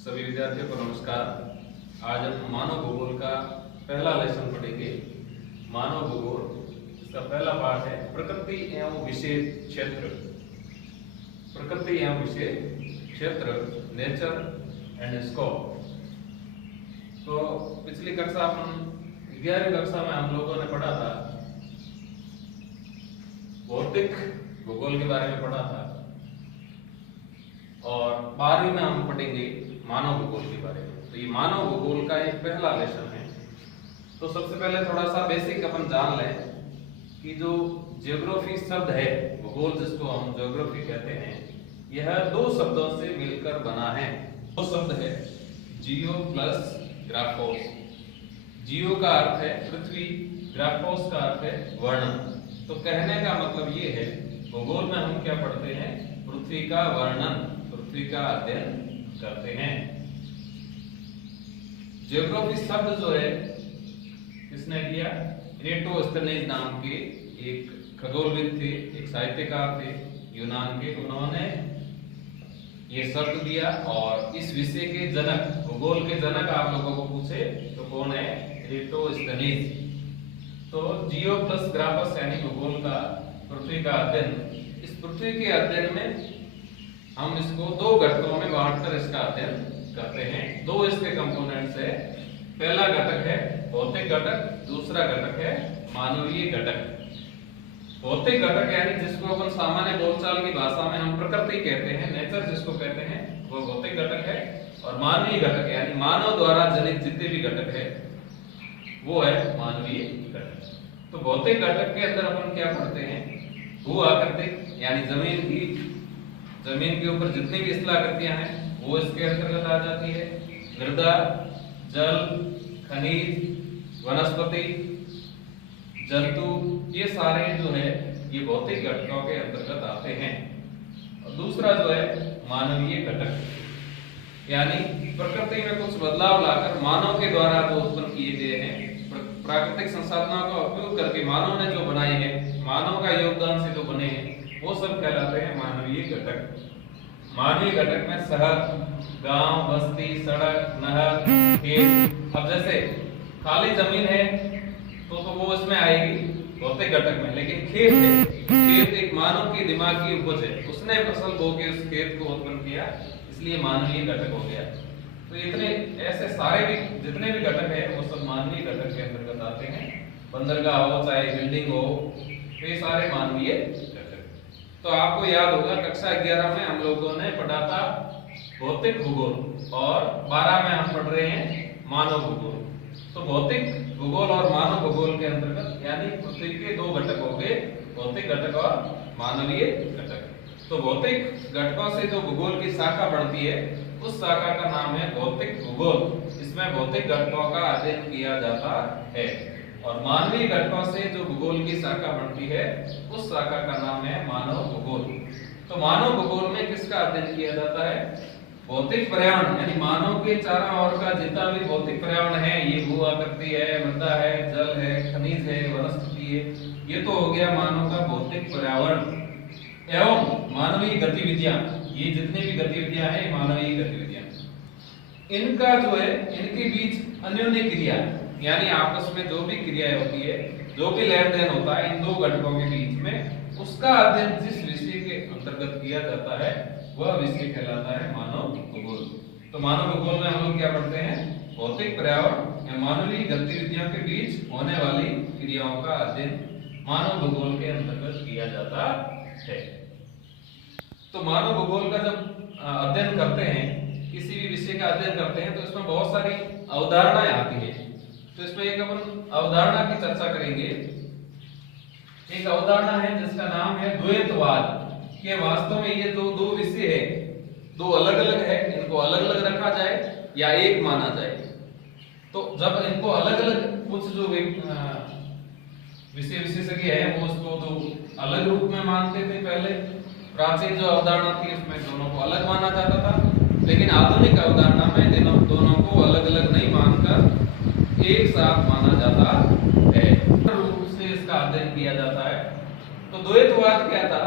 सभी विद्यार्थियों को नमस्कार। आज हम मानव भूगोल का पहला लेसन पढ़ेंगे। मानव भूगोल इसका पहला पाठ है प्रकृति एवं विशेष क्षेत्र। प्रकृति एवं विशेष क्षेत्र, नेचर एंड स्कोप। तो पिछली कक्षा अपन 11वीं कक्षा में हम लोगों ने पढ़ा था भौतिक भूगोल के बारे में पढ़ा था और 12वीं में हम पढ़ेंगे मानव भूगोल के बारे में। तो ये मानव भूगोल का एक पहला लेसन है। तो सबसे पहले थोड़ा सा बेसिक अपन जान लें कि जो ज्योग्राफी शब्द है, भूगोल जिसको हम ज्योग्राफी कहते हैं, यह दो शब्दों से मिलकर बना है। दो शब्द है, जियो प्लस ग्राफोस। जियो का अर्थ है पृथ्वी, ग्राफोस का अर्थ है वर्णन। तो कहने का मतलब ये है, भूगोल में हम क्या पढ़ते हैं? पृथ्वी का वर्णन, पृथ्वी का अध्ययन करते हैं। ज्योग्राफी शब्द जो है किसने किया? इरेटोस्थेनेज नाम के एक खगोलविद थे, एक साहित्यकार थे यूनान के। उन्होंने ये शब्द दिया और इस विषय के जनक, भूगोल के जनक आप लोगों को पूछे तो कौन है? इरेटोस्थेनेज। तो जियो प्लस ग्राफस यानी भूगोल का पृथ्वी का अध्ययन। इस पृथ्वी के अध्ययन में हम इसको दो घटकों में बांटकर इसका अध्ययन करते हैं। दो इसके कंपोनेंट्स है। पहला घटक है भौतिक घटक, दूसरा घटक है मानवीय घटक। भौतिक घटक यानी जिसको अपन सामान्य बोलचाल की भाषा में हम प्रकृति कहते हैं, नेचर जिसको कहते हैं, वो भौतिक घटक है। और मानवीय घटक यानी मानव द्वारा जनित जितने भी घटक है वो है मानवीय घटक। तो भौतिक घटक के अंदर अपन क्या पढ़ते हैं? भू आकृतिक यानी जमीन के ऊपर जितनी भी स्थलाकृतियां हैं वो इसके अंतर्गत आ जाती है। मृदा, जल, खनिज, वनस्पति, जंतु, ये सारे जो है ये भौतिक घटकों के अंतर्गत आते हैं। और दूसरा जो है मानवीय घटक यानी प्रकृति में कुछ बदलाव लाकर मानव के द्वारा जो उत्पन्न किए गए हैं, प्राकृतिक संसाधनों का उपयोग करके मानव ने जो बनाए हैं, मानव का योगदान से जो बने हैं, वो सब कहलाते हैं मानवीय घटक। मानवीय घटक में शहर, गांव, बस्ती, सड़क, नहर, खेत। अब जैसे खाली जमीन है तो वो इसमें आएगी भौतिक घटक में। लेकिन खेत है, खेत एक मानव के दिमाग की उपज है, उसने फसल बो के उस खेत को उत्पन्न किया, इसलिए मानवीय घटक हो गया। तो इतने ऐसे सारे भी जितने भी घटक है वो सब मानवीय घटक के अंतर्गत आते हैं। बंदरगाह हो चाहे बिल्डिंग हो, तो ये सारे मानवीय घटक। तो आपको याद होगा कक्षा 11 में हम लोगों ने पढ़ा था भौतिक भूगोल और 12 में हम पढ़ रहे हैं मानव भूगोल। तो भौतिक भूगोल और मानव भूगोल के अंतर्गत यानी पृथ्वी के दो घटक हो गए, भौतिक घटक और मानवीय घटक। तो भौतिक घटकों से जो भूगोल की शाखा बढ़ती है उस शाखा का नाम है भौतिक भूगोल। इसमें भौतिक घटकों का अध्ययन किया जाता है। और मानवीय घटकों से जो भूगोल की शाखा बनती है उस शाखा का नाम है मानव भूगोल। तो मानव भूगोल में किसका अध्ययन किया जाता है? भौतिक पर्यावरण यानी मानव के चारों ओर का जितना भी भौतिक पर्यावरण है, ये भू आकृति है, मृदा है, जल है, खनिज है, वनस्पति है, ये तो हो गया मानव का भौतिक पर्यावरण। एवं मानवीय गतिविधियां, ये जितनी भी गतिविधियां हैं मानवीय गतिविधियां, इनका जो है इनके बीच अन्योन्य क्रिया यानी आपस में जो भी क्रियाएं होती है, जो भी लेन देन होता है इन दो घटकों के बीच में, उसका अध्ययन जिस विषय के अंतर्गत किया जाता है वह विषय कहलाता है मानव भूगोल। तो मानव भूगोल में हम लोग क्या पढ़ते हैं? भौतिक पर्यावरण या मानवीय गतिविधियों के बीच होने वाली क्रियाओं का अध्ययन मानव भूगोल के अंतर्गत किया जाता है। तो मानव भूगोल का जब अध्ययन करते हैं, किसी भी विषय का अध्ययन करते हैं, तो इसमें बहुत सारी अवधारणाएं आती हैं। तो इसमें एक अपन अवधारणा की चर्चा करेंगे। एक अवधारणा है जिसका नाम है द्वैतवाद। कि वास्तव में ये दो विषय है, दो अलग अलग है, इनको अलग अलग रखा जाए या एक माना जाए। तो जब इनको अलग अलग कुछ जो विषय विशेषज्ञ है वो उसको तो अलग रूप में मानते थे। पहले प्राचीन जो अवधारणा थी उसमें दोनों को अलग माना जाता था, लेकिन आधुनिक अवधारणा में दोनों को अलग अलग नहीं मानकर एक साथ माना जाता है, रूप से इसका अध्ययन किया जाता है। तो द्वैतवाद क्या था?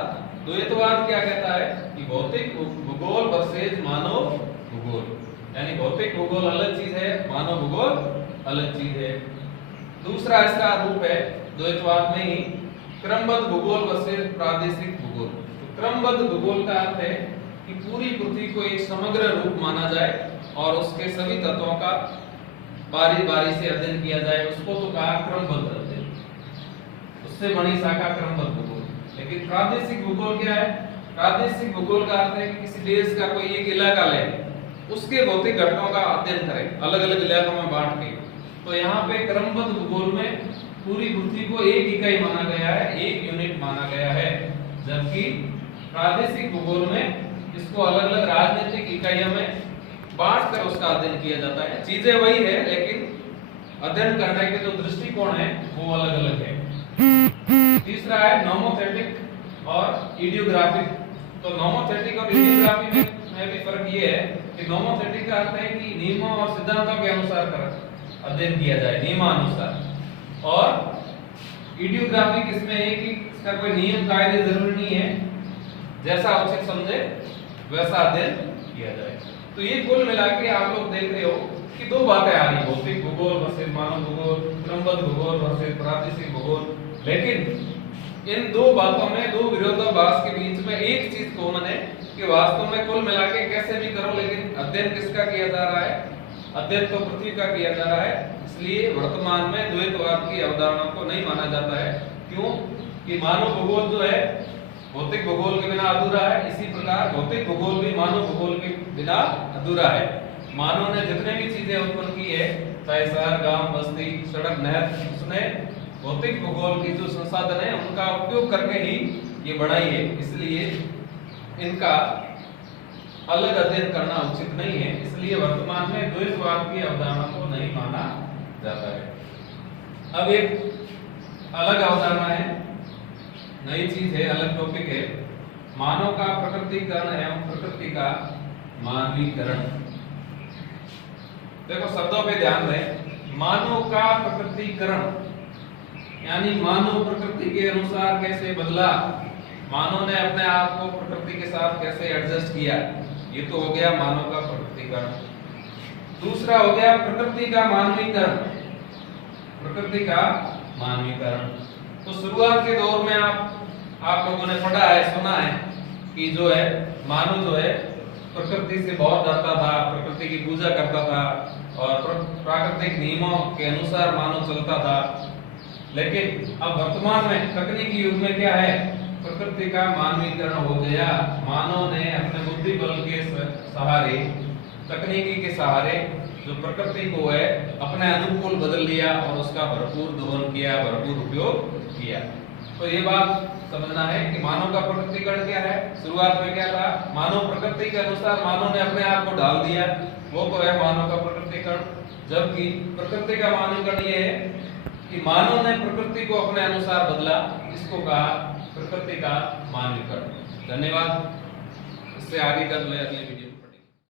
द्वैतवाद क्या कहता है कि भौतिक भूगोल वर्सेस मानव भूगोल। यानी भौतिक भूगोल अलग चीज है, मानव भूगोल अलग चीज है। दूसरा इसका रूप है द्वैतवाद में ही क्रमबद्ध भूगोल वर्सेस प्रादेशिक भूगोल। तो क्रमबद्ध भूगोल का अर्थ है कि पूरी पृथ्वी को एक समग्र रूप माना जाए और उसके सभी तत्वों का बारी बारी से अध्ययन किया जाए, उसको तो कहा क्रमबद्ध अध्ययन, उससे बड़ी शाखा क्रमबद्ध भूगोल। लेकिन प्रादेशिक भूगोल क्या है? प्रादेशिक भूगोल का अर्थ है कि किसी देश का कोई एक इलाका ले, उसके भौतिक घटनाओं का अध्ययन करें अलग अलग इलाकों में बांट के। तो यहाँ पे क्रमबद्ध भूगोल में पूरी पृथ्वी को एक इकाई माना गया है, एक यूनिट माना गया है, जबकि प्रादेशिक भूगोल में इसको अलग अलग राजनीतिक इकाइयों में बांट कर उसका अध्ययन किया जाता है। चीजें वही है लेकिन अध्ययन करने के जो दृष्टिकोण है वो अलग अलग है। तीसरा है नोमोथेटिक और इडियोग्राफिक। तो नोमोथेटिक और इडियोग्राफी में भी फर्क ये है कि नोमोथेटिक का अर्थ है कि नियमों और सिद्धांतों के अनुसार अध्ययन किया जाए, नियमानुसार, और इडियोग्राफिक इसमें है कि इसका कोई नियम कायदे जरूरी नहीं है, जैसा उचित समझे वैसा अध्ययन किया जाए। तो ये कुल मिला के आप लोग देख रहे हो कि दो बातें आ रही, भौतिक भूगोल वर्सेस मानव भूगोल, क्रमबद्ध भूगोल वर्सेस प्रादेशिक भूगोल। लेकिन इन दो बातों में, दो विरोधाभास के बीच में एक चीज कॉमन है कि वास्तव में कुल मिला के कैसे भी करो लेकिन अध्ययन किसका किया जा रहा है? अध्ययन तो पृथ्वी का किया जा रहा है। इसलिए वर्तमान में द्वैतवाद की अवधारणा को नहीं माना जाता है। क्यों? कि मानव भूगोल जो है भौतिक भूगोल के बिना अधूरा है, इसी प्रकार भौतिक भूगोल भी मानव भूगोल के बिना अधूरा है। मानव ने जितने भी चीजें उत्पन्न की है, चाहे शहर, गांव, बस्ती, सड़क, नहर, उसने भौतिक भूगोल की जो संसाधन है उनका उपयोग करके ही ये बढ़ाई है। इसलिए इनका अलग अध्ययन करना उचित नहीं है। इसलिए वर्तमान में द्वैतवाद की अवधारणा को नहीं माना जाता है। अब एक अलग अवधारणा है, नई चीज है, अलग टॉपिक है, मानव का प्रकृतिकरण एवं प्रकृति का मानवीकरण। देखो शब्दों पे ध्यान दें। मानव का प्रकृतिकरण यानी मानव प्रकृति के अनुसार कैसे बदला, मानव ने अपने आप को प्रकृति के साथ कैसे एडजस्ट किया, ये तो हो गया मानव का प्रकृतिकरण। दूसरा हो गया प्रकृति का मानवीकरण। प्रकृति का मानवीकरण तो शुरुआत के दौर में आप लोगों ने पढ़ा है, सुना है कि जो है मानव जो है प्रकृति से बहुत डरता था, प्रकृति की पूजा करता था और प्राकृतिक नियमों के अनुसार मानव चलता था। लेकिन अब वर्तमान में तकनीकी युग में क्या है? प्रकृति का मानवीकरण हो गया। मानव ने अपने बुद्धि बल के सहारे, तकनीकी के सहारे जो प्रकृति को है अपने अनुकूल बदल लिया और उसका भरपूर दोहन किया, भरपूर उपयोग किया। तो ये बात समझना है कि मानव का प्रकृतिकरण क्या है। शुरुआत में क्या था? मानव प्रकृति के अनुसार मानव ने अपने आप को ढाल दिया, वो तो है मानव का प्रकृतिकरण। जबकि प्रकृति का मानवीकरण ये है कि मानव ने प्रकृति को अपने अनुसार बदला, इसको कहा प्रकृति का मानवीकरण। धन्यवाद। इससे आगे कर ले अगले वीडियो।